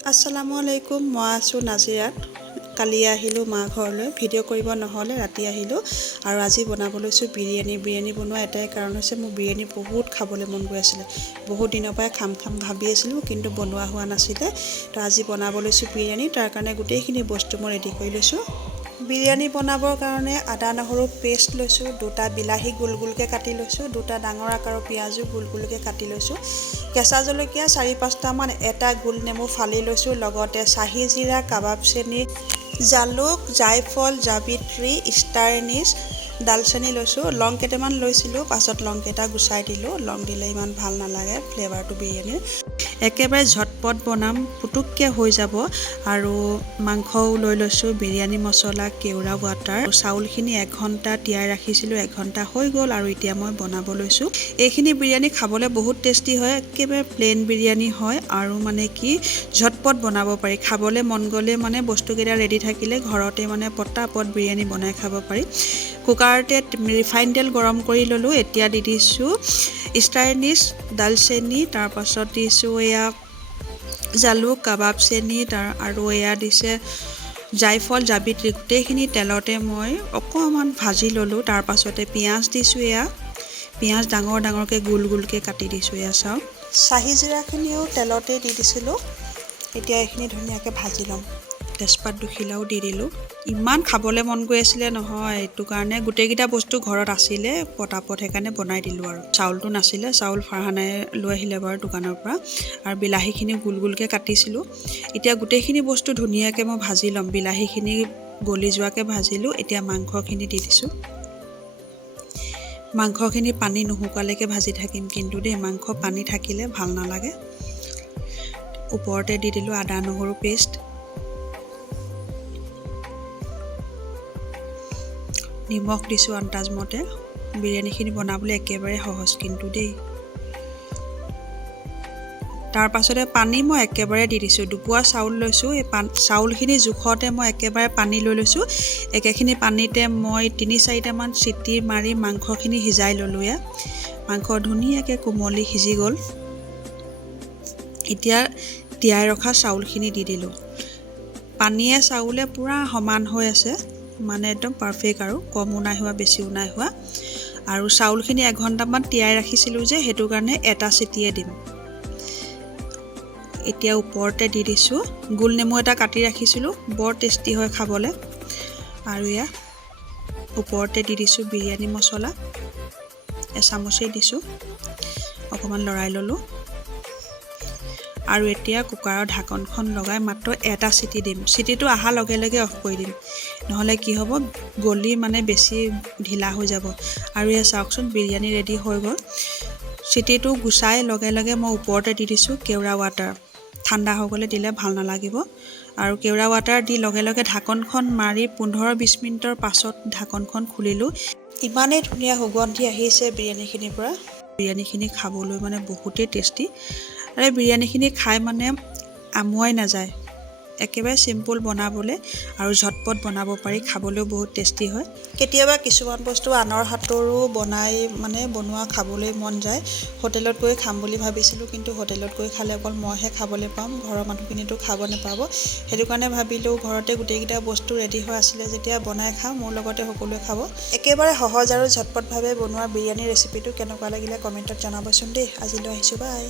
আসসালামু আলাইকুম। মই আছোঁ নাজিৰাত। কালি আহিলোঁ মা ঘৰলৈ, ভিডিঅ' কৰিব নহ'লে ৰাতি আহিলোঁ আৰু আজি বনাব লৈছোঁ বিৰিয়ানী। বিৰিয়ানী বনোৱা এটাই কাৰণ হৈছে মোৰ বিৰিয়ানী বহুত খাবলৈ মন গৈ আছিলে। বহুত দিনৰ পৰাই খাম ভাবি আছিলোঁ, কিন্তু বনোৱা হোৱা নাছিলে। তো আজি বনাব লৈছোঁ বিৰিয়ানী। তাৰ কাৰণে গোটেইখিনি বস্তু মই ৰেডি কৰি লৈছোঁ। বিৰিয়ানী বনাবৰ কাৰণে আদা নহৰু পেষ্ট লৈছোঁ, দুটা বিলাহী গোল গোলকৈ কাটি লৈছোঁ, দুটা ডাঙৰ আকাৰৰ পিঁয়াজো গোল গোলকৈ কাটি লৈছোঁ, কেঁচা জলকীয়া 4-5টামান, এটা গোল নেমু ফালি লৈছোঁ, লগতে চাহী জিৰা, কাবাব চেনি, জালুক, জায়ফল, জাবিত্ৰী, ষ্টাৰ এনিছ, দালচেনি লৈছোঁ। লং কেইটামান লৈছিলোঁ, পাছত লংকেইটা গুচাই দিলোঁ। লং দিলে ইমান ভাল নালাগে ফ্লেভাৰটো বিৰিয়ানীৰ। একেবাৰে ঝটপট বনাম, পুটুককৈ হৈ যাব। আৰু মাংসও লৈ লৈছোঁ, বিৰিয়ানী মছলা, কেওৰা ৱাটাৰ, চাউলখিনি 1 ঘণ্টা তিয়াই ৰাখিছিলোঁ, 1 ঘণ্টা হৈ গ'ল আৰু এতিয়া মই বনাব লৈছোঁ। এইখিনি বিৰিয়ানী খাবলৈ বহুত টেষ্টি হয়, একেবাৰে প্লেইন বিৰিয়ানী হয় আৰু মানে কি ঝটপট বনাব পাৰি। খাবলৈ মন গ'লে মানে বস্তুকেইটা ৰেডি থাকিলে ঘৰতে মানে পটাপট বিৰিয়ানী বনাই খাব পাৰি। কুকাৰতে ৰিফাইন তেল গৰম কৰি ল'লোঁ। এতিয়া দি দিছোঁ ষ্টাৰ এনিছ, দালচেনি, তাৰপাছত দিছোঁ এয়া জালুক, কাবাব চেনি, আৰু এয়া দিছে জায়ফল, জাবিত্ৰী। গোটেইখিনি তেলতে মই অকণমান ভাজি ল'লোঁ। তাৰপাছতে পিঁয়াজ দিছোঁ, এয়া পিঁয়াজ ডাঙৰ ডাঙৰকৈ গোল গোলকৈ কাটি দিছোঁ। এয়া চাওক, চাহী জিৰাখিনিও তেলতে দি দিছিলোঁ। এতিয়া এইখিনি ধুনীয়াকৈ ভাজি ল'ম। তেজপাত দুখিলাও দি দিলোঁ। ইমান খাবলৈ মন গৈ আছিলে নহয়, এইটো কাৰণে গোটেইকেইটা বস্তু ঘৰত আছিলে পটাপট, সেইকাৰণে বনাই দিলোঁ। আৰু চাউলটো নাছিলে, চাউল ফাৰহানাই লৈ আহিলে বাৰু দোকানৰ পৰা। আৰু বিলাহীখিনি গোল গোলকৈ কাটিছিলোঁ। এতিয়া গোটেইখিনি বস্তু ধুনীয়াকৈ মই ভাজি ল'ম। বিলাহীখিনি গলি যোৱাকৈ ভাজিলোঁ। এতিয়া মাংসখিনি দি দিছোঁ। মাংসখিনি পানী নুশুকালৈকে ভাজি থাকিম কিন্তু দেই, মাংস পানী থাকিলে ভাল নালাগে। ওপৰতে দি দিলোঁ আদা নহৰু পেষ্ট, নিমখ দিছোঁ আন্দাজমতে। বিৰিয়ানীখিনি বনাবলৈ একেবাৰে সহজ কিন্তু দেই। তাৰ পাছতে পানী মই একেবাৰে দি দিছোঁ। দুপোৱা চাউল লৈছোঁ, এই চাউলখিনি জোখতে মই একেবাৰে পানী লৈ লৈছোঁ। একেখিনি পানীতে মই 3-4টামান চিটি মাৰি মাংসখিনি সিজাই ল'লোঁ। এয়া মাংস ধুনীয়াকৈ কোমলি সিজি গ'ল। এতিয়া তিয়াই ৰখা চাউলখিনি দি দিলোঁ। পানীয়ে চাউলে পূৰা সমান হৈ আছে, মানে একদম পাৰফেক্ট আৰু কমো নাই হোৱা বেছিও নাই হোৱা। আৰু চাউলখিনি 1 ঘণ্টামান তিয়াই ৰাখিছিলোঁ যে, সেইটো কাৰণে এটা চিটিয়ে দিম। এতিয়া ওপৰতে দি দিছোঁ গোল নেমু এটা কাটি ৰাখিছিলোঁ, বৰ টেষ্টি হয় খাবলৈ। আৰু এয়া ওপৰতে দি দিছোঁ বিৰিয়ানী মছলা, এচামুচেই দিছোঁ, অকণমান লৰাই ল'লোঁ। আৰু এতিয়া কুকাৰৰ ঢাকনখন লগাই মাত্ৰ এটা চিটি দিম। চিটিটো অহাৰ লগে লগে অফ কৰি দিম, নহ'লে কি হ'ব গলি মানে বেছি ঢিলা হৈ যাব। আৰু এয়া চাওকচোন বিৰিয়ানী ৰেডি হৈ গ'ল। চিটিটো গুচাই লগে লগে মই ওপৰতে দি দিছোঁ কেওৰা ৱাটাৰ। ঠাণ্ডা হৈ গ'লে দিলে ভাল নালাগিব। আৰু কেওৰা ৱাটাৰ দি লগে লগে ঢাকনখন মাৰি 15-20 মিনিটৰ পাছত ঢাকনখন খুলিলোঁ। ইমানেই ধুনীয়া সুগন্ধি আহিছে বিৰিয়ানীখিনিৰ পৰা। বিৰিয়ানীখিনি খাবলৈ মানে বহুতেই টেষ্টি। আৰু এই বিৰিয়ানীখিনি খাই মানে আমুৱাই নাযায়। একেবাৰে চিম্পুল বনাবলৈ আৰু ঝটপট বনাব পাৰি, খাবলৈও বহুত টেষ্টি হয়। কেতিয়াবা কিছুমান বস্তু আনৰ হাতৰো বনোৱা খাবলৈ মন যায়। হোটেলত গৈ খাম বুলি ভাবিছিলোঁ, কিন্তু হোটেলত গৈ খালে অকল মইহে খাবলৈ পাম, ঘৰৰ মানুহখিনিতো খাব নাপাব। সেইটো কাৰণে ভাবিলোঁ ঘৰতে গোটেইকেইটা বস্তু ৰেডি হৈ আছিলে যেতিয়া বনাই খাওঁ, মোৰ লগতে সকলোৱে খাব। একেবাৰে সহজ আৰু ঝটপটভাৱে বনোৱা বিৰিয়ানীৰ ৰেচিপিটো কেনেকুৱা লাগিলে কমেণ্টত জনাবচোন দেই। আজিলৈ আহিছোঁ, বাই।